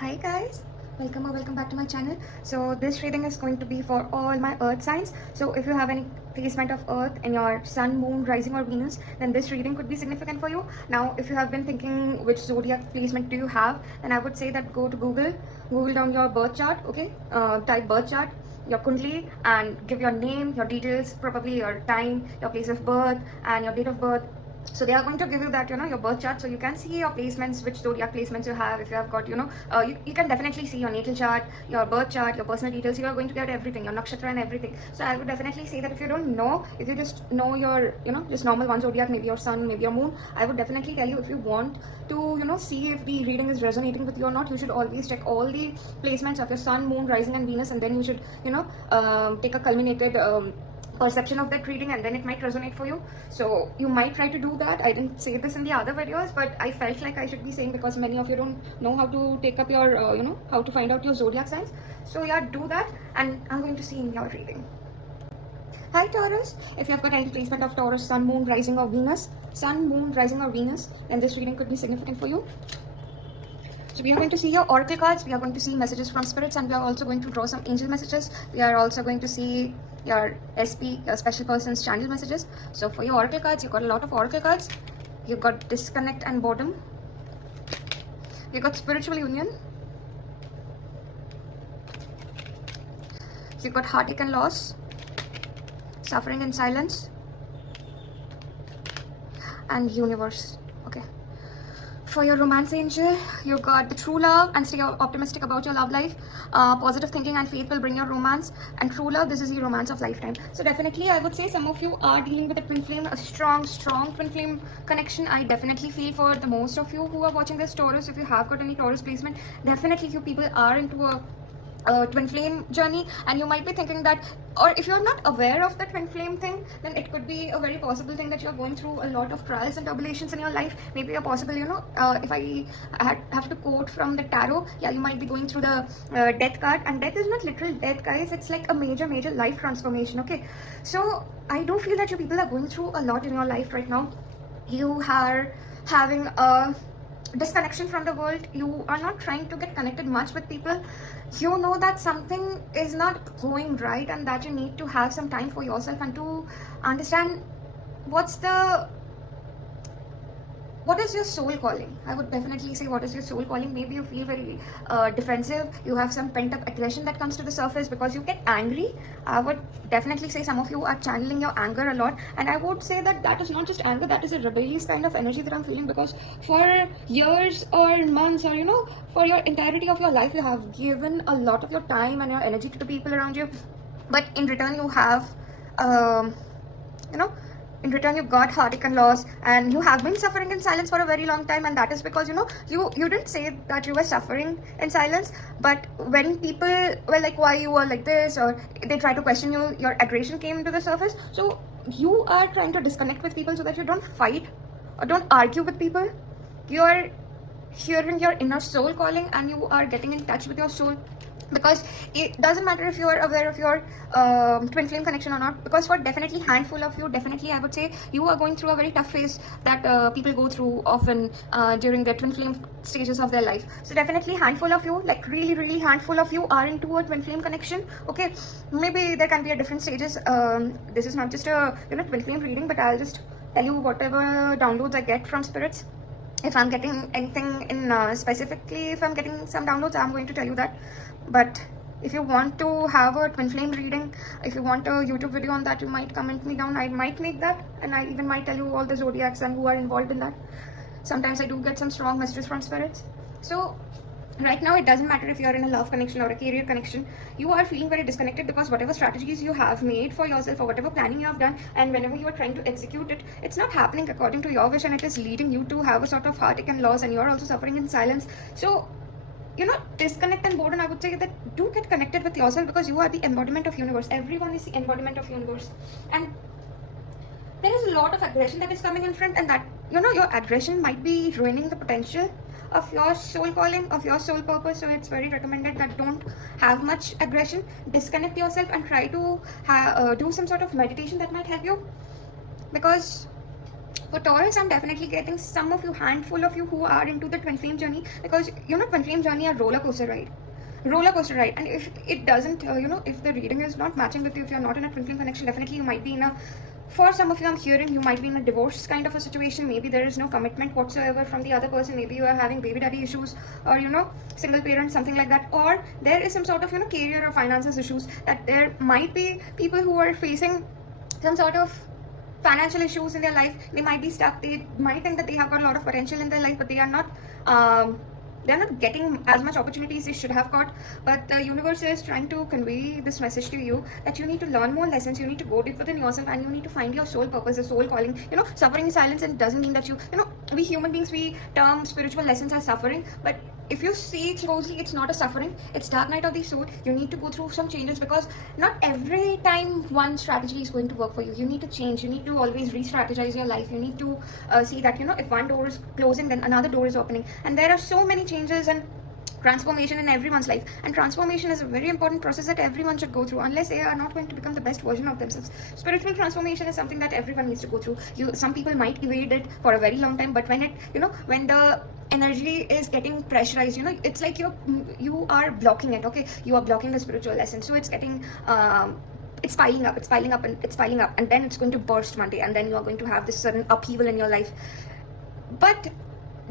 Hi guys, welcome back to my channel. So this reading is going to be for all my earth signs. So if you have any placement of earth in your sun, moon, rising or Venus, then this reading could be significant for you. Now if you have been thinking which zodiac placement do you have, then I would say that go to Google down your birth chart. Okay, type birth chart, your kundli, and give your name, your details, probably your time, your place of birth and your date of birth. So they are going to give you that, your birth chart, so you can see your placements, which zodiac placements you have. If you have got, you can definitely see your natal chart, your birth chart, your personal details. You are going to get everything, your nakshatra and everything. So I would definitely say that if you don't know, if you just know your, just normal one zodiac, maybe your sun, maybe your moon, I would definitely tell you, if you want to, see if the reading is resonating with you or not, you should always check all the placements of your sun, moon, rising and Venus, and then you should, take a culminated perception of that reading, and then it might resonate for you. So you might try to do that. I didn't say this in the other videos, but I felt like I should be saying, because many of you don't know how to take up your how to find out your zodiac signs. So yeah, do that, and I'm going to see in your reading. Hi Taurus, if you have got any placement of Taurus, sun, moon, rising or Venus, sun, moon, rising or Venus, then this reading could be significant for you. So we are going to see your oracle cards, we are going to see messages from spirits, and we are also going to draw some angel messages. We are also going to see your SP, your special person's channel messages. So for your oracle cards, you've got a lot of oracle cards. You've got disconnect and boredom. You've got spiritual union. You've got heartache and loss, suffering and silence, and universe. Okay. For your romance angel, you got the true love, and stay optimistic about your love life. Positive thinking and faith will bring your romance, and true love, this is the romance of lifetime. So definitely I would say some of you are dealing with a twin flame, a strong twin flame connection. I definitely feel for the most of you who are watching this Taurus, if you have got any Taurus placement, definitely you people are into a twin flame journey, and you might be thinking that, or if you're not aware of the twin flame thing, then it could be a very possible thing that you're going through a lot of trials and tribulations in your life. Maybe a possible, if I have to quote from the tarot, yeah, you might be going through the death card, and death is not literal death, guys. It's like a major life transformation. Okay, so I do feel that you people are going through a lot in your life right now. You are having a disconnection from the world. You are not trying to get connected much with people. You know that something is not going right, and that you need to have some time for yourself and to understand what is your soul calling. I would definitely say, what is your soul calling? Maybe you feel very defensive. You have some pent-up aggression that comes to the surface because you get angry. I would definitely say some of you are channeling your anger a lot, and I would say that that is not just anger, that is a rebellious kind of energy that I'm feeling, because for years or months, or for your entirety of your life, you have given a lot of your time and your energy to the people around you, but in return you have in return you got heartache and loss, and you have been suffering in silence for a very long time. And that is because you didn't say that you were suffering in silence, but when people were like, why you are like this, or they try to question you, your aggression came to the surface. So you are trying to disconnect with people so that you don't fight or don't argue with people. You are hearing your inner soul calling, and you are getting in touch with your soul, because it doesn't matter if you are aware of your twin flame connection or not, because for definitely handful of you, definitely I would say you are going through a very tough phase that people go through often during their twin flame stages of their life. So definitely handful of you, like really handful of you, are into a twin flame connection. Okay, maybe there can be a different stages. This is not just a twin flame reading, but I'll just tell you whatever downloads I get from spirits. If I'm getting anything in specifically, if I'm getting some downloads, I'm going to tell you that. But if you want to have a twin flame reading, if you want a YouTube video on that, you might comment me down. I might make that, and I even might tell you all the zodiacs and who are involved in that. Sometimes I do get some strong messages from spirits. So right now, it doesn't matter if you're in a love connection or a career connection. You are feeling very disconnected because whatever strategies you have made for yourself, or whatever planning you have done, and whenever you are trying to execute it, it's not happening according to your wish, and it is leading you to have a sort of heartache and loss, and you are also suffering in silence. So disconnect and boredom, I would say that do get connected with yourself, because you are the embodiment of universe. Everyone is the embodiment of universe, and there is a lot of aggression that is coming in front, and that your aggression might be ruining the potential of your soul calling, of your soul purpose. So it's very recommended that don't have much aggression. Disconnect yourself and try to do some sort of meditation that might help you, because For Taurus, I'm definitely getting some of you, handful of you who are into the twin flame journey, because twin flame journey are roller coaster ride. And if it doesn't, if the reading is not matching with you, if you're not in a twin flame connection, definitely you might be in a, for some of you I'm hearing, you might be in a divorce kind of a situation. Maybe there is no commitment whatsoever from the other person. Maybe you are having baby daddy issues, or single parent, something like that. Or there is some sort of career or finances issues, that there might be people who are facing some sort of financial issues in their life. They might be stuck. They might think that they have got a lot of potential in their life, but they are not they're not getting as much opportunities they should have got. But the universe is trying to convey this message to you, that you need to learn more lessons, you need to go deep within yourself, and you need to find your soul purpose, your soul calling. Suffering in silence, and doesn't mean that we human beings, we term spiritual lessons as suffering, but if you see closely, it's not a suffering, it's dark night of the soul. You need to go through some changes, because not every time one strategy is going to work for you. You need to change, you need to always re-strategize your life. You need to see that if one door is closing, then another door is opening. And there are so many changes and transformation in everyone's life, and transformation is a very important process that everyone should go through, unless they are not going to become the best version of themselves. Spiritual transformation is something that everyone needs to go through. Some people might evade it for a very long time, but when when the energy is getting pressurized, it's like you are blocking it. Okay, you are blocking the spiritual lesson, so it's getting it's piling up, and then it's going to burst one day, and then you are going to have this sudden upheaval in your life. But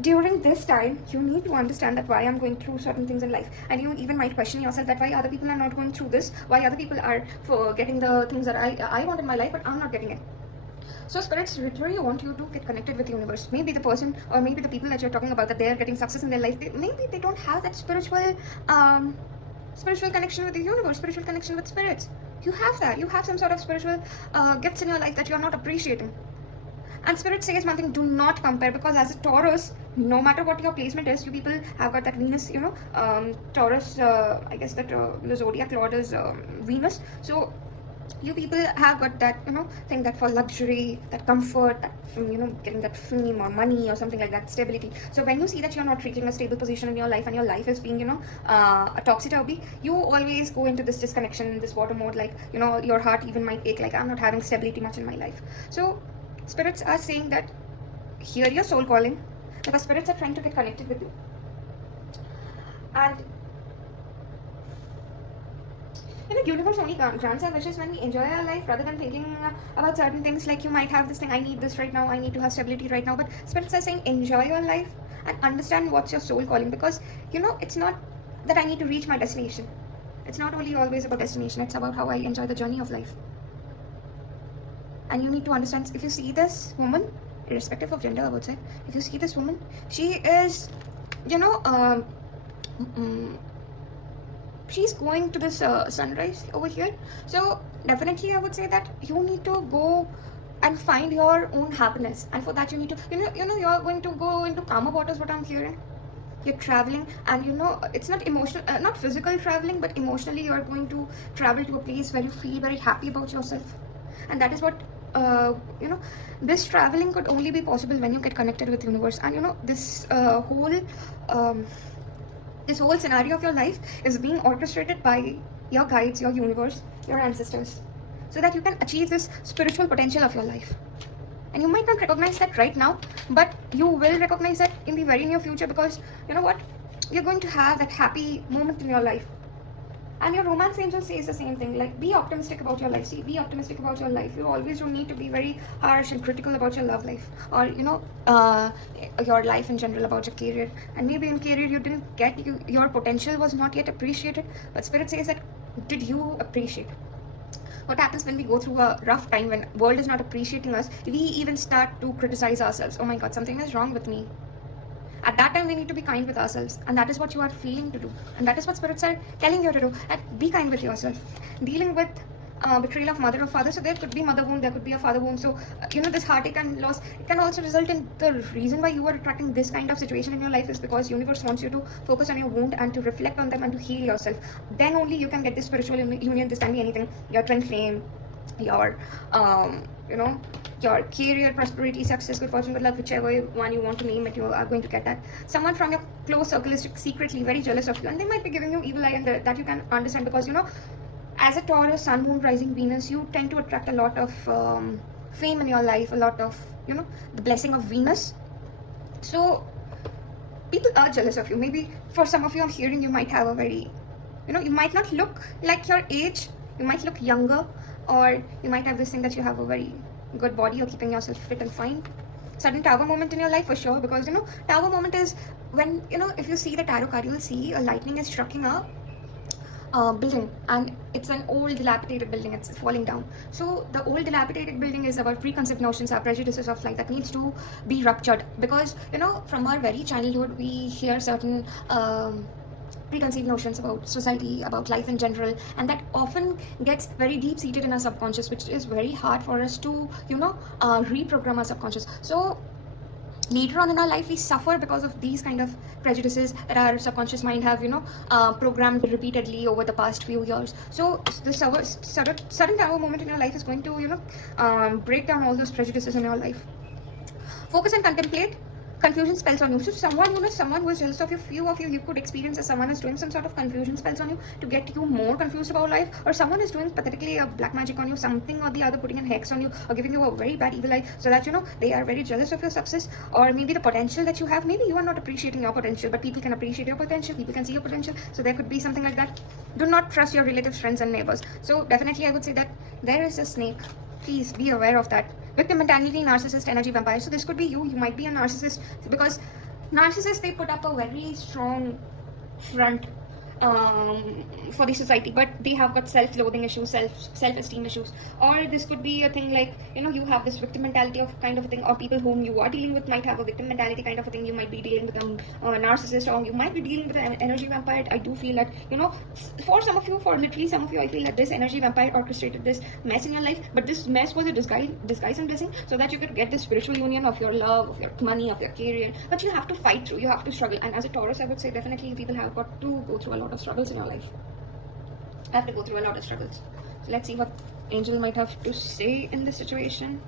during this time, you need to understand that why I'm going through certain things in life, and you even might question yourself that why other people are not going through this, why other people are getting the things that I want in my life, but I'm not getting it. So spirits literally want you to get connected with the universe. Maybe the person, or maybe the people that you're talking about, that they are getting success in their life, maybe they don't have that spiritual connection with the universe, spiritual connection with spirits. You have that. You have some sort of spiritual gifts in your life that you're not appreciating. And spirit says one thing: do not compare, because as a Taurus, no matter what your placement is, you people have got that Venus, Taurus, I guess that the zodiac lord is Venus. So you people have got that thing, that for luxury, that comfort, that getting that fame or money or something like that, stability. So when you see that you're not reaching a stable position in your life, and your life is being a topsy-turvy, you always go into this disconnection, this water mode, like your heart even might ache, like I'm not having stability much in my life. So spirits are saying that hear your soul calling, because spirits are trying to get connected with you. And universe only grants our wishes when we enjoy our life, rather than thinking about certain things, like you might have this thing, I need this right now, I need to have stability right now. But spirits are saying enjoy your life and understand what's your soul calling, because it's not that I need to reach my destination. It's not only always about destination, it's about how I enjoy the journey of life. And you need to understand, if you see this woman, irrespective of gender, I would say, if you see this woman, she is she's going to this sunrise over here. So definitely I would say that you need to go and find your own happiness, and for that you need to you're going to go into calmer waters, what I'm hearing. You're traveling, and it's not emotional, not physical traveling, but emotionally you're going to travel to a place where you feel very happy about yourself. And that is what this traveling could only be possible when you get connected with the universe. And this whole scenario of your life is being orchestrated by your guides, your universe, your ancestors, so that you can achieve this spiritual potential of your life. And you might not recognize that right now, but you will recognize that in the very near future, because you're going to have that happy moment in your life. And your romance angel says the same thing, like be optimistic about your life. See, be optimistic about your life. You always don't need to be very harsh and critical about your love life, or your life in general, about your career. And maybe in career you didn't get, your potential was not yet appreciated, but spirit says that did you appreciate? What happens when we go through a rough time, when world is not appreciating us, we even start to criticize ourselves. Oh my god, something is wrong with me. At that time we need to be kind with ourselves, and that is what you are feeling to do, and that is what spirits are telling you to do. And be kind with yourself. Dealing with betrayal of mother or father, so there could be mother wound, there could be a father wound. So this heartache and loss, it can also result in, the reason why you are attracting this kind of situation in your life is because universe wants you to focus on your wound and to reflect on them and to heal yourself. Then only you can get this spiritual union. This can be anything: your twin flame, your your career, prosperity, success, good fortune, good luck, whichever one you want to name it, you are going to get that. Someone from your close circle is secretly very jealous of you, and they might be giving you evil eye, and that you can understand, because as a Taurus, sun, moon, rising Venus, you tend to attract a lot of fame in your life, a lot of the blessing of Venus. So people are jealous of you. Maybe for some of you, I'm hearing you might have a very, you might not look like your age, you might look younger, or you might have this thing that you have a very good body, you're keeping yourself fit and fine. Sudden tower moment in your life for sure, because tower moment is when, if you see the tarot card, you'll see a lightning is striking a building, and it's an old dilapidated building, it's falling down. So the old dilapidated building is about preconceived notions, our prejudices of life that needs to be ruptured, because from our very childhood we hear certain preconceived notions about society, about life in general, and that often gets very deep seated in our subconscious, which is very hard for us to reprogram our subconscious. So later on in our life we suffer because of these kind of prejudices that our subconscious mind have programmed repeatedly over the past few years. So the sudden tower moment in your life is going to break down all those prejudices in your life. Focus and contemplate. Confusion spells on you. So someone who is jealous of you, few of you could experience as someone is doing some sort of confusion spells on you to get you more confused about life, or someone is doing pathetically a black magic on you, something or the other, putting a hex on you or giving you a very bad evil eye, so that they are very jealous of your success, or maybe the potential that you have. Maybe you are not appreciating your potential, but people can appreciate your potential, people can see your potential. So there could be something like that. Do not trust your relatives, friends and neighbors. So definitely I would say that there is a snake. Please be aware of that. Victim mentality, narcissist, energy vampire. So this could be you. You might be a narcissist, because narcissists, they put up a very strong front for the society, but they have got self-loathing issues, self-esteem issues. Or this could be a thing like you have this victim mentality of kind of a thing, or people whom you are dealing with might have a victim mentality kind of a thing. You might be dealing with a narcissist, or you might be dealing with an energy vampire. I do feel that for some of you, I feel that this energy vampire orchestrated this mess in your life, but this mess was a disguise and blessing, so that you could get this spiritual union of your love, of your money, of your career. But you have to fight through, you have to struggle. And as a Taurus, I would say definitely people have got to go through a lot of struggles in your life. I have to go through a lot of struggles. So let's see what angel might have to say in this situation.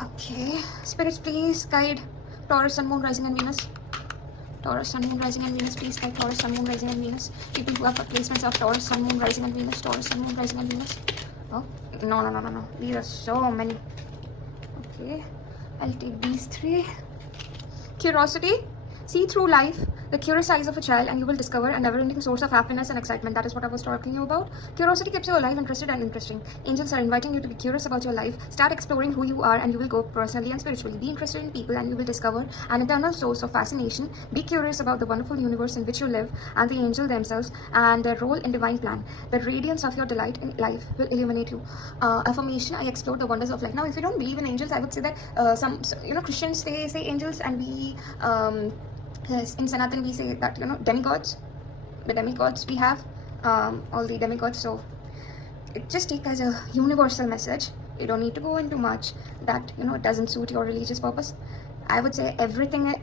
Okay, spirits, please guide Taurus, Sun, Moon, Rising and Venus. Taurus, Sun, Moon, Rising and Venus, please guide Taurus, Sun, Moon, Rising and Venus. People who have placements of Taurus, Sun, Moon, Rising and Venus. Taurus, Sun, Moon, Rising and Venus. Oh, no. These are so many. Okay, I'll take these three. Curiosity. See through life, the curious eyes of a child, and you will discover a never-ending source of happiness and excitement. That is what I was talking to you about. Curiosity keeps you alive, interested and interesting. Angels are inviting you to be curious about your life. Start exploring who you are, and you will grow personally and spiritually. Be interested in people, and you will discover an eternal source of fascination. Be curious about the wonderful universe in which you live, and the angels themselves, and their role in divine plan. The radiance of your delight in life will illuminate you. Affirmation: I explore the wonders of life. Now, if you don't believe in angels, I would say that some Christians say angels, and we in Sanatan we say that demigods, the demigods we have, all the demigods. So it just take as a universal message. You don't need to go into much that it doesn't suit your religious purpose. I would say everything,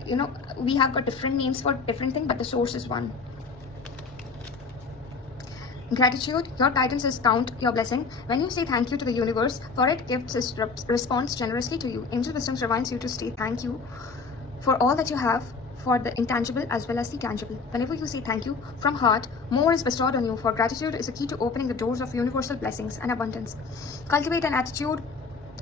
we have got different names for different things, but the source is one. Gratitude: your guidance is count your blessing. When you say thank you to the universe for it, gives its response generously to you. Angel wisdom reminds you to say thank you for all that you have, for the intangible as well as the tangible. Whenever you say thank you from heart, more is bestowed on you, for gratitude is a key to opening the doors of universal blessings and abundance. Cultivate an attitude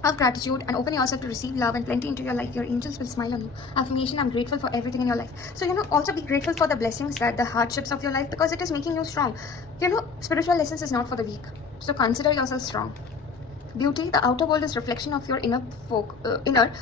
of gratitude and open yourself to receive love and plenty into your life. Your angels will smile on you. Affirmation: I'm grateful for everything in your life. So also be grateful for the blessings, that the hardships of your life, because it is making you strong. Spiritual lessons is not for the weak, so consider yourself strong. Beauty: the outer world is reflection of your inner,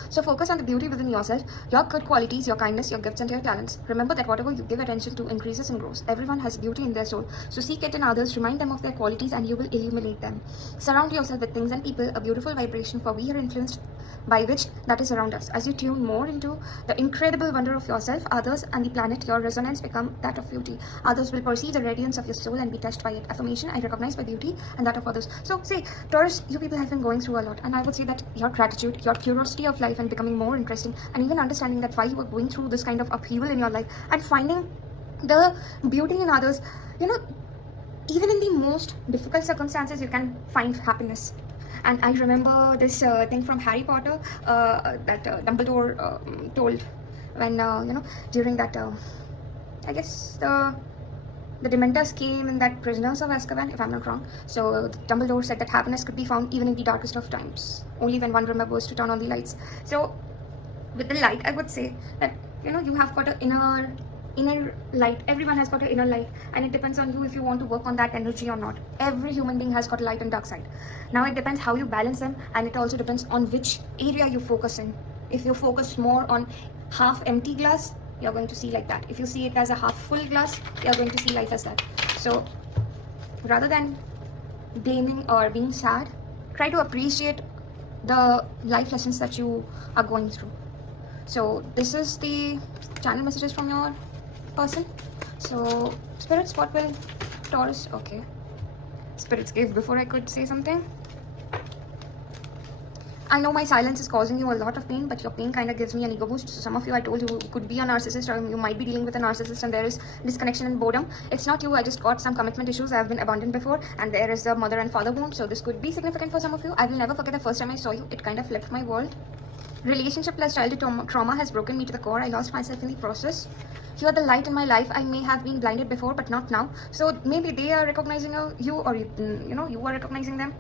so focus on the beauty within yourself, your good qualities, your kindness, your gifts and your talents. Remember that whatever you give attention to increases and grows. Everyone has beauty in their soul, so seek it in others, remind them of their qualities, and you will illuminate them. Surround yourself with things and people, a beautiful vibration, for we are influenced by which that is around us. As you tune more into the incredible wonder of yourself, others and the planet, your resonance become that of beauty. Others will perceive the radiance of your soul and be touched by it. Affirmation: I recognize my beauty and that of others. So say, Taurus, you people have been going through a lot, and I would say that your gratitude, your curiosity of life and becoming more interesting, and even understanding that why you are going through this kind of upheaval in your life, and finding the beauty in others, even in the most difficult circumstances, you can find happiness. And I remember this thing from Harry Potter that Dumbledore told when during that I guess the the Dementors came in that Prisoners of Azkaban, if I'm not wrong. So Dumbledore said that happiness could be found even in the darkest of times, only when one remembers to turn on the lights. So with the light, I would say that, you know, you have got an inner light. Everyone has got an inner light, and it depends on you if you want to work on that energy or not. Every human being has got a light and dark side. Now it depends how you balance them, and it also depends on which area you focus in. If you focus more on half empty glass, you're going to see like that. If you see it as a half full glass, you're going to see life as that. So rather than blaming or being sad, try to appreciate the life lessons that you are going through. So this is the channel messages from your person. So spirits, what will Taurus? Okay, spirits gave before I could say something. I know my silence is causing you a lot of pain, but your pain kind of gives me an ego boost. So some of you, I told you, could be a narcissist, or you might be dealing with a narcissist, and there is disconnection and boredom. It's not you. I just got some commitment issues. I've been abandoned before, and there is the mother and father wound. So this could be significant for some of you. I will never forget the first time I saw you. It kind of flipped my world. Relationship plus childhood trauma has broken me to the core. I lost myself in the process. You are the light in my life. I may have been blinded before, but not now. So maybe they are recognizing you, or you are recognizing them.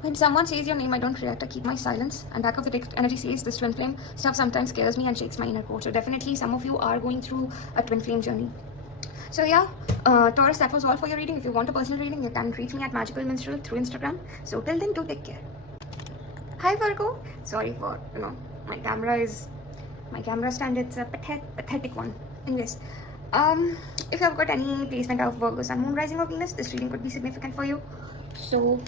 When someone says your name, I don't react. I keep my silence. And back of the text energy says this twin flame stuff sometimes scares me and shakes my inner core. So definitely some of you are going through a twin flame journey. So yeah, Taurus, that was all for your reading. If you want a personal reading, you can reach me at Magical Minstrel through Instagram. So till then, do take care. Hi Virgo. Sorry for, my camera stand, it's a pathetic one. Anyways, if you have got any placement of Virgo, Sun, Moon, Rising or Venus, this reading could be significant for you. So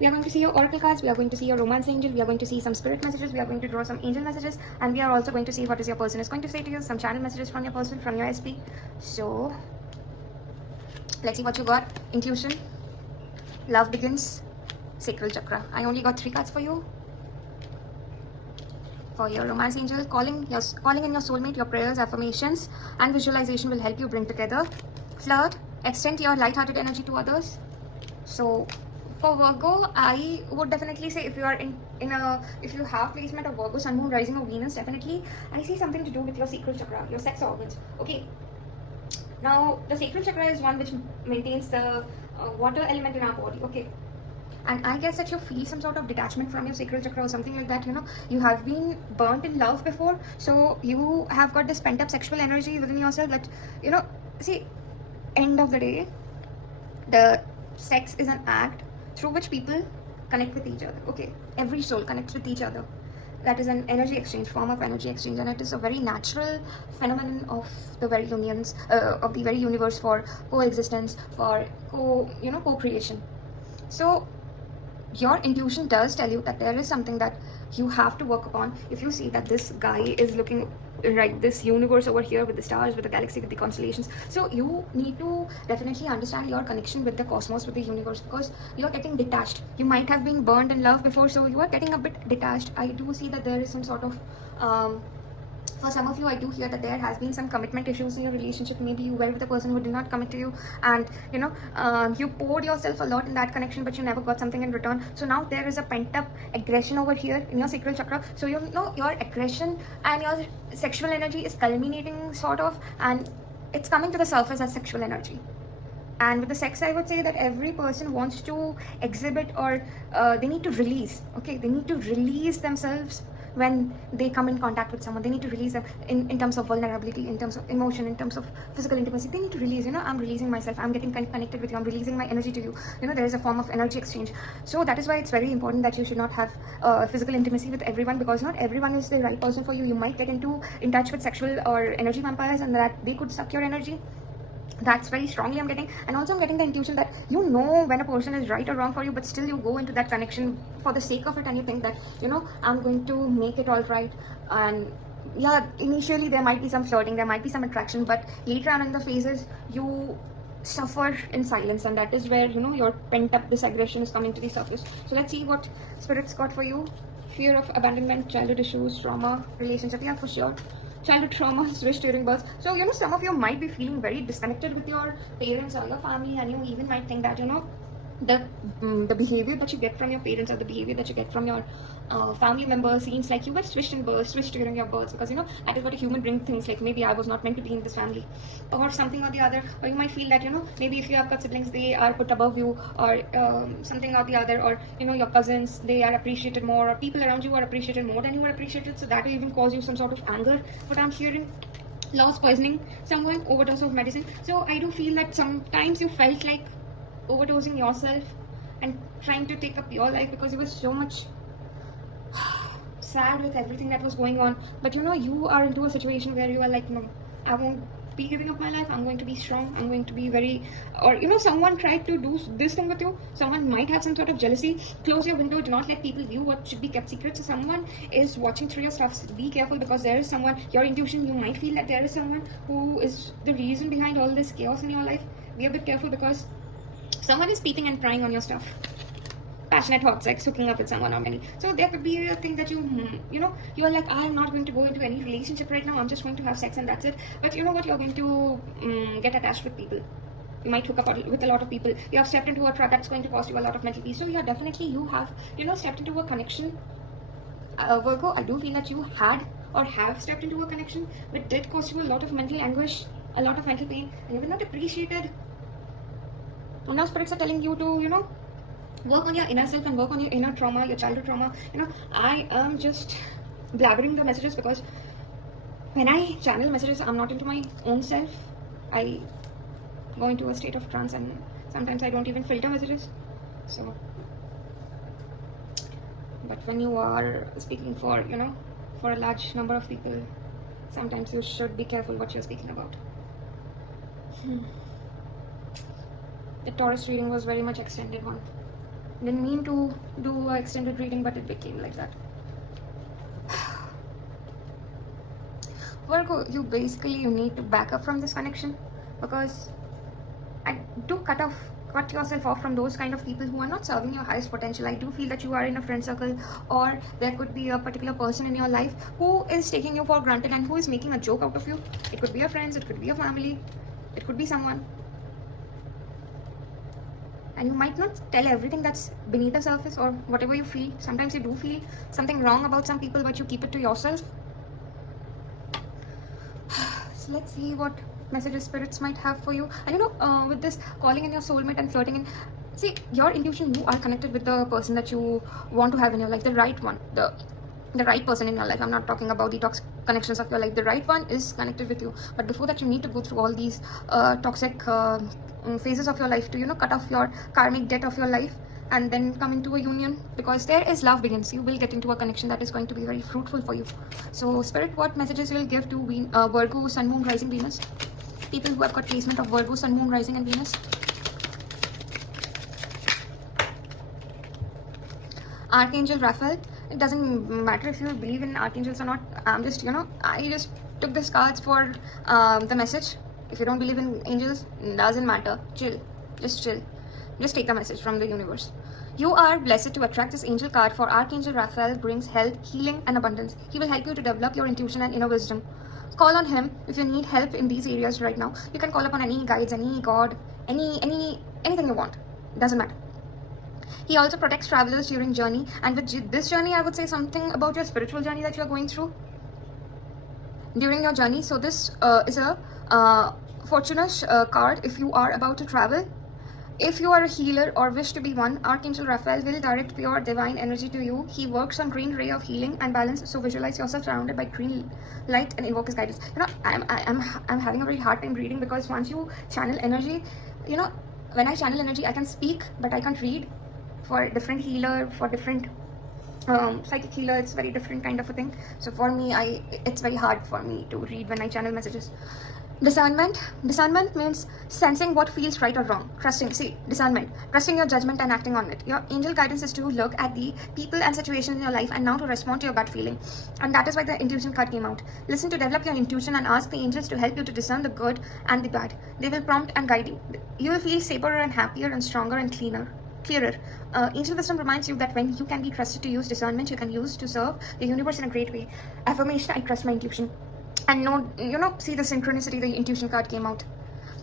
we are going to see your oracle cards, we are going to see your romance angel, we are going to see some spirit messages, we are going to draw some angel messages, and we are also going to see what is your person is going to say to you, some channel messages from your person, from your SP. So let's see what you got. Intuition, love begins, sacral chakra. I only got 3 cards for you. For your romance angel, calling in your soulmate, your prayers, affirmations and visualization will help you bring together. Flirt, extend your light-hearted energy to others. So for Virgo, I would definitely say if you are if you have placement of Virgo, Sun, Moon, Rising or Venus, definitely I see something to do with your sacral chakra, your sex organs. Okay, now the sacral chakra is one which maintains the water element in our body. Okay, and I guess that you feel some sort of detachment from your sacral chakra or something like that. You have been burnt in love before, so you have got this pent up sexual energy within yourself that, see, end of the day, the sex is an act through which people connect with each other. Okay, every soul connects with each other. That is an energy exchange, form of energy exchange, and it is a very natural phenomenon of the very unions of the very universe for coexistence, for co-creation. So your intuition does tell you that there is something that you have to work upon. If you see that this guy is looking like this universe over here with the stars, with the galaxy, with the constellations, so you need to definitely understand your connection with the cosmos, with the universe, because you are getting detached. You might have been burned in love before, so you are getting a bit detached. I do see that there is some sort of for some of you, I do hear that there has been some commitment issues in your relationship. Maybe you were with a person who did not commit to you, and you poured yourself a lot in that connection, but you never got something in return. So now there is a pent-up aggression over here in your sacral chakra. So your aggression and your sexual energy is culminating sort of, and it's coming to the surface as sexual energy. And with the sex, I would say that every person wants to exhibit, or they need to release. Okay, they need to release themselves when they come in contact with someone. They need to release them in terms of vulnerability, in terms of emotion, in terms of physical intimacy. They need to release, I'm releasing myself, I'm getting connected with you, I'm releasing my energy to you. There is a form of energy exchange. So that is why it's very important that you should not have physical intimacy with everyone, because not everyone is the right person for you. You might get in touch with sexual or energy vampires, and that they could suck your energy. That's very strongly I'm getting. And also I'm getting the intuition that when a person is right or wrong for you, but still you go into that connection for the sake of it, and you think that I'm going to make it all right. And yeah, initially there might be some flirting, there might be some attraction, but later on in the phases you suffer in silence, and that is where your pent up this aggression is coming to the surface. So let's see what spirits got for you. Fear of abandonment, childhood issues, trauma, relationship. Yeah, for sure. Childhood trauma, switch during birth. So some of you might be feeling very disconnected with your parents or your family, and you even might think that the behavior that you get from your parents or the behavior that you get from your family members seems like you were switched during your births, because that is what a human brain thinks, like maybe I was not meant to be in this family or something or the other. Or you might feel that maybe if you have got siblings, they are put above you, or something or the other, or your cousins, they are appreciated more, or people around you are appreciated more than you were appreciated, so that will even cause you some sort of anger. But I'm hearing loss, poisoning someone, overdose of medicine. So I do feel that sometimes you felt like overdosing yourself and trying to take up your life because you were so much sad with everything that was going on. But you are into a situation where you are like, no, I won't be giving up my life. I'm going to be strong. I'm going to be very, or someone tried to do this thing with you. Someone might have some sort of jealousy. Close your window. Do not let people view what should be kept secret. So someone is watching through your stuff. So be careful, because there is someone, your intuition, you might feel that there is someone who is the reason behind all this chaos in your life. Be a bit careful, because someone is peeping and prying on your stuff. Passionate hot sex, hooking up with someone or many. So there could be a thing that you're like, I'm not going to go into any relationship right now. I'm just going to have sex and that's it. But you know what? You're going to get attached with people. You might hook up with a lot of people. You have stepped into a trap that's going to cost you a lot of mental peace. So yeah, definitely you have stepped into a connection. Virgo, I do feel that you had or have stepped into a connection which did cost you a lot of mental anguish, a lot of mental pain, and you were not appreciated. And now spirits are telling you to work on your inner self and work on your inner trauma, your childhood trauma. I am just blabbering the messages because when I channel messages, I'm not into my own self. I go into a state of trance, and sometimes I don't even filter messages. So, but when you are speaking for for a large number of people, sometimes you should be careful what you're speaking about. The Taurus reading was very much extended one. Didn't mean to do an extended reading, but it became like that. Virgo, you need to back up from this connection, because I do cut yourself off from those kind of people who are not serving your highest potential. I do feel that you are in a friend circle, or there could be a particular person in your life who is taking you for granted and who is making a joke out of you. It could be your friends, it could be your family, it could be someone. And you might not tell everything that's beneath the surface or whatever you feel. Sometimes you do feel something wrong about some people, but you keep it to yourself. So let's see what messages spirits might have for you. And with this calling in your soulmate and flirting in, see, your intuition, you are connected with the person that you want to have in your life, the right one, the right person in your life. I'm not talking about the toxic connections of your life. The right one is connected with you, but before that you need to go through all these toxic phases of your life to cut off your karmic debt of your life, and then come into a union, because there is love begins. You will get into a connection that is going to be very fruitful for you. So spirit, what messages you will give to Virgo, Sun, Moon, Rising, Venus, people who have got placement of Virgo, Sun, Moon, Rising and Venus? Archangel Raphael. It doesn't matter if you believe in archangels or not. I'm just I just took these cards for the message. If you don't believe in angels, doesn't matter. Chill. Just chill. Just take the message from the universe. You are blessed to attract this angel card, for Archangel Raphael brings health, healing and abundance. He will help you to develop your intuition and inner wisdom. Call on him if you need help in these areas right now. You can call upon any guides, any god, anything you want. It doesn't matter. He also protects travelers during journey, and with this journey I would say something about your spiritual journey that you are going through during your journey. So this is a fortunate card if you are about to travel. If you are a healer or wish to be one, Archangel Raphael will direct pure divine energy to you. He works on green ray of healing and balance, so visualize yourself surrounded by green light and invoke his guidance. I'm having a very hard time reading, because once you channel energy, when I channel energy I can speak but I can't read. For different healer, for different psychic healer, it's very different kind of a thing. So for me, it's very hard for me to read when I channel messages. Discernment means sensing what feels right or wrong. Discernment, trusting your judgment and acting on it. Your angel guidance is to look at the people and situations in your life and now to respond to your gut feeling, and that is why the intuition card came out. Listen to develop your intuition and ask the angels to help you to discern the good and the bad. They will prompt and guide you. You will feel safer and happier and stronger and clearer. Angel wisdom reminds you that when you can be trusted to use discernment, you can use to serve the universe in a great way. Affirmation: I trust my intuition. And see the synchronicity, the intuition card came out.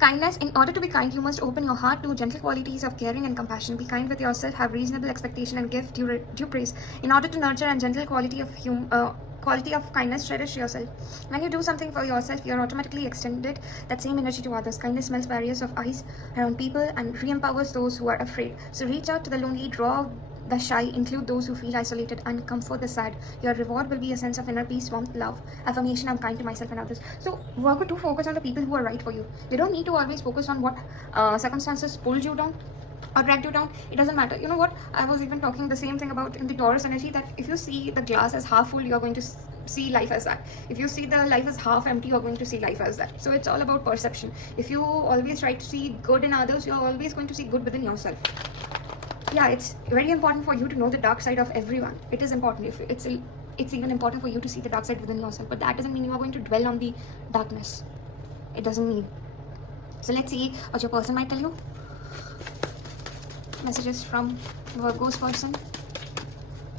Kindness. In order to be kind, you must open your heart to gentle qualities of caring and compassion. Be kind with yourself, have reasonable expectation and give due praise. In order to nurture and gentle quality of kindness, cherish yourself. When you do something for yourself, you're automatically extended that same energy to others. Kindness melts barriers of ice around people and re-empowers those who are afraid. So reach out to the lonely, draw the shy, include those who feel isolated, and comfort the sad. Your reward will be a sense of inner peace, warmth, love, affirmation. I'm kind to myself and others. So Virgo, do focus on the people who are right for you. You don't need to always focus on what circumstances pulled you down or dragged you down. It doesn't matter. You know what, I was even talking the same thing about in the Taurus energy, that if you see the glass as half full, you're going to see life as that. If you see the life as half empty, you're going to see life as that. So it's all about perception. If you always try to see good in others, you're always going to see good within yourself. Yeah, it's very important for you to know the dark side of everyone. It is important. If it's even important for you to see the dark side within yourself, but that doesn't mean you are going to dwell on the darkness. It doesn't mean. So let's see what your person might tell you. Messages from Virgo's person,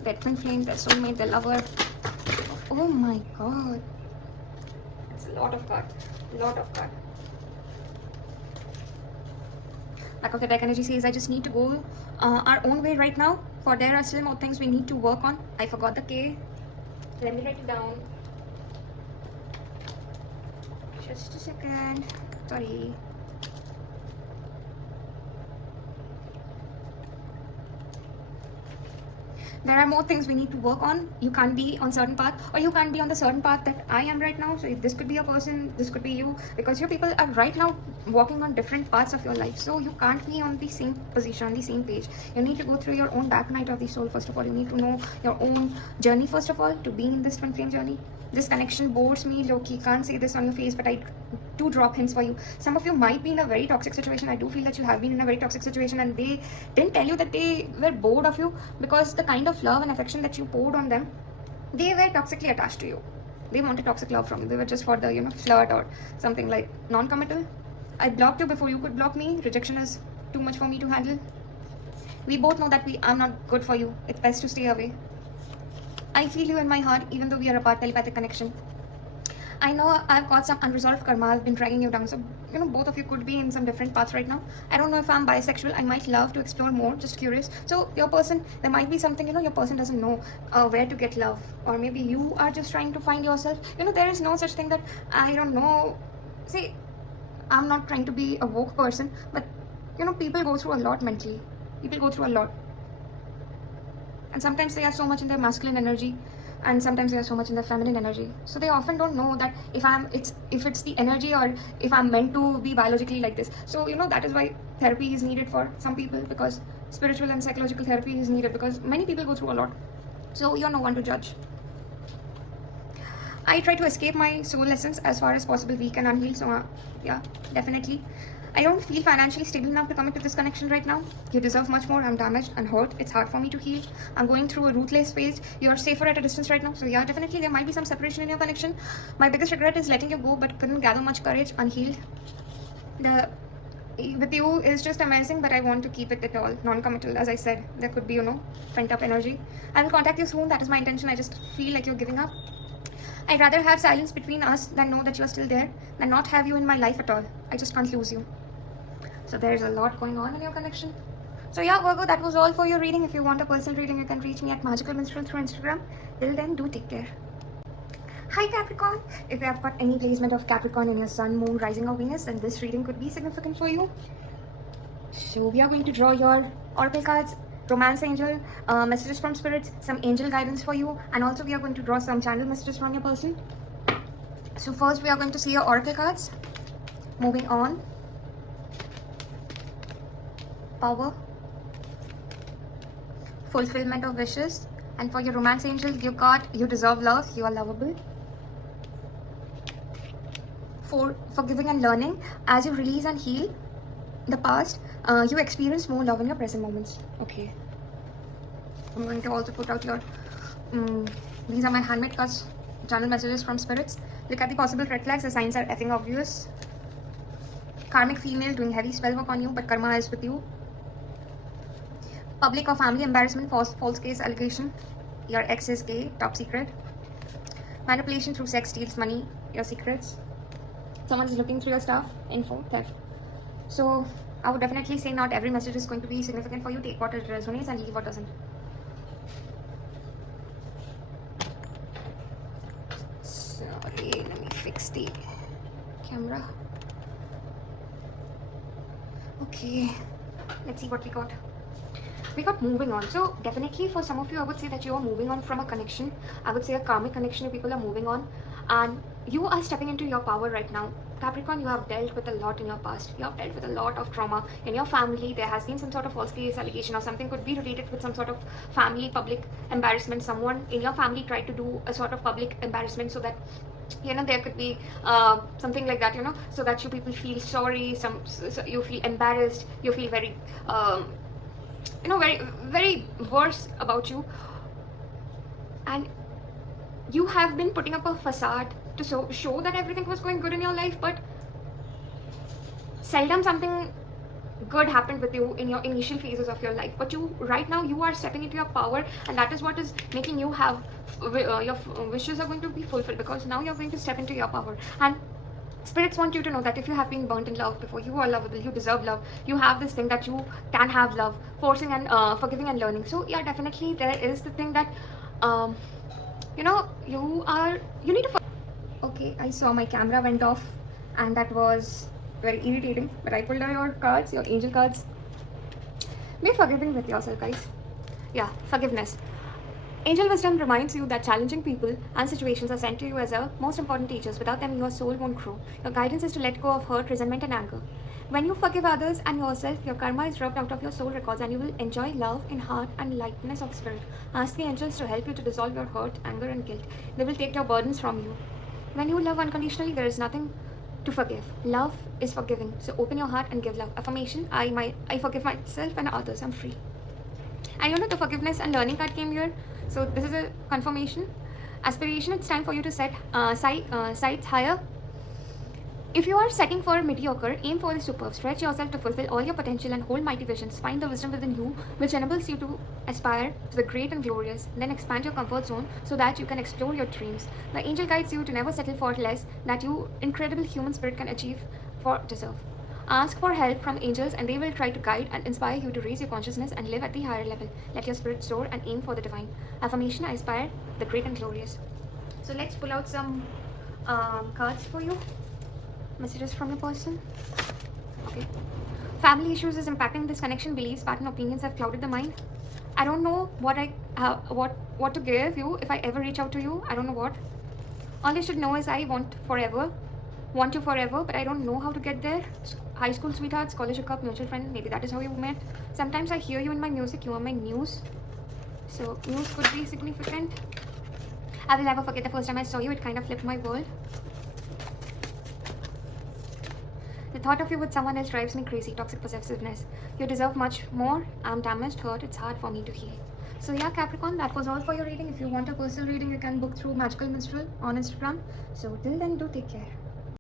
their twin flame, their soulmate, their lover. Oh my god, it's a lot of cards, Back of the deck energy says, I just need to go our own way right now, for there are still more things we need to work on. I forgot the K. Let me write it down. Just a second. Sorry. There are more things we need to work on. You can't be on certain path, or you can't be on the certain path that I am right now. So this could be a person, this could be you, because your people are right now walking on different parts of your life. So you can't be on the same position, on the same page. You need to go through your own dark night of the soul. First of all, you need to know your own journey first of all, to be in this twin flame journey. This connection bores me, low-key. Can't say this on your face, but I do drop hints for you. Some of you might be in a very toxic situation. I do feel that you have been in a very toxic situation, and they didn't tell you that they were bored of you, because the kind of love and affection that you poured on them, they were toxically attached to you. They wanted toxic love from you. They were just for the, flirt or something like non-committal. I blocked you before you could block me. Rejection is too much for me to handle. We both know that I'm not good for you. It's best to stay away. I feel you in my heart, even though we are apart. Telepathic connection. I know I've got some unresolved karma. I've been dragging you down. So, both of you could be in some different paths right now. I don't know if I'm bisexual. I might love to explore more. Just curious. So, your person, there might be something, your person doesn't know where to get love. Or maybe you are just trying to find yourself. There is no such thing that, I don't know. See, I'm not trying to be a woke person. But, people go through a lot mentally. People go through a lot. And sometimes they are so much in their masculine energy, and sometimes they are so much in their feminine energy. So they often don't know that if it's the energy, or if I'm meant to be biologically like this. So that is why therapy is needed for some people, because spiritual and psychological therapy is needed, because many people go through a lot. So you're no one to judge. I try to escape my soul lessons as far as possible, weak and unhealed. So yeah, definitely. I don't feel financially stable enough to commit to this connection right now. You deserve much more. I'm damaged and hurt. It's hard for me to heal. I'm going through a ruthless phase. You're safer at a distance right now. So yeah, definitely there might be some separation in your connection. My biggest regret is letting you go, but couldn't gather much courage, unhealed. With you is just amazing, but I want to keep it at all. Non-committal, as I said. There could be, pent up energy. I will contact you soon. That is my intention. I just feel like you're giving up. I'd rather have silence between us than know that you're still there, than not have you in my life at all. I just can't lose you. So there's a lot going on in your connection. So yeah, Virgo, that was all for your reading. If you want a personal reading, you can reach me at Magical Minstrel through Instagram. Till then, do take care. Hi Capricorn. If you have got any placement of Capricorn in your Sun, Moon, Rising or Venus, then this reading could be significant for you. So we are going to draw your oracle cards, romance angel, messages from spirits, some angel guidance for you, and also we are going to draw some channel messages from your person. So first we are going to see your oracle cards. Moving on. Power, fulfillment of wishes, and for your romance angel, you got you deserve love, you are lovable. For forgiving and learning, as you release and heal the past, you experience more love in your present moments. Okay, I'm going to also put out your these are my handmade cards, channel messages from spirits. Look at the possible red flags. The signs are effing obvious. Karmic female doing heavy spell work on you, but karma is with you. Public or family embarrassment, false case allegation. Your ex is gay, top secret. Manipulation through sex, steals money, your secrets. Someone is looking through your stuff, info, theft. So I would definitely say not every message is going to be significant for you. Take what resonates and leave what doesn't. Sorry, let me fix the camera. Okay, let's see what we got. We got moving on. So definitely for some of you, I would say that you are moving on from a connection. I would say a karmic connection. People are moving on and you are stepping into your power right now. Capricorn, you have dealt with a lot in your past. You have dealt with a lot of trauma in your family. There has been some sort of false case, allegation, or something could be related with some sort of family public embarrassment. Someone in your family tried to do a sort of public embarrassment so that, you know, there could be something like that, you know, so that you people feel sorry, so you feel embarrassed, you feel very you know, very worse about you, and you have been putting up a facade to show that everything was going good in your life, but seldom something good happened with you in your initial phases of your life. But you right now, you are stepping into your power, and that is what is making you have your wishes are going to be fulfilled, because now you're going to step into your power. And spirits want you to know that if you have been burnt in love before, you are lovable, you deserve love, you have this thing that you can have love, forcing and forgiving and learning. So yeah, definitely there is the thing that you know, you need to okay, I saw my camera went off and that was very irritating, but I pulled out your cards, your angel cards. Be forgiving with yourself, guys. Yeah, forgiveness. Angel wisdom reminds you that challenging people and situations are sent to you as a most important teachers. Without them, your soul won't grow. Your guidance is to let go of hurt, resentment, and anger. When you forgive others and yourself, your karma is rubbed out of your soul records, and you will enjoy love in heart and lightness of spirit. Ask the angels to help you to dissolve your hurt, anger, and guilt. They will take your burdens from you. When you love unconditionally, there is nothing to forgive. Love is forgiving. So open your heart and give love. Affirmation: I forgive myself and others. I'm free. And you know, the forgiveness and learning card came here. So this is a confirmation. Aspiration: it's time for you to set sights higher. If you are setting for mediocre, aim for the superb. Stretch yourself to fulfill all your potential and hold mighty visions. Find the wisdom within you, which enables you to aspire to the great and glorious. Then expand your comfort zone so that you can explore your dreams. The angel guides you to never settle for less that you incredible human spirit can achieve for deserve. Ask for help from angels and they will try to guide and inspire you to raise your consciousness and live at the higher level. Let your spirit soar and aim for the divine. Affirmation: I aspire the great and glorious. So let's pull out some cards for you. Messages from your person. Okay. Family issues is impacting this connection. Beliefs, pattern, opinions have clouded the mind. I don't know what to give you if I ever reach out to you. I don't know what. All you should know is I want you forever, but I don't know how to get there. High school sweetheart, college hookup, mutual friend, maybe that is how you met. Sometimes I hear you in my music, you are my muse. So news could be significant. I will never forget the first time I saw you, it kind of flipped my world. The thought of you with someone else drives me crazy. Toxic possessiveness. You deserve much more. I'm damaged, hurt. It's hard for me to heal. So yeah, Capricorn, that was all for your reading. If you want a personal reading, you can book through Magical Minstrel on Instagram. So till then, do take care.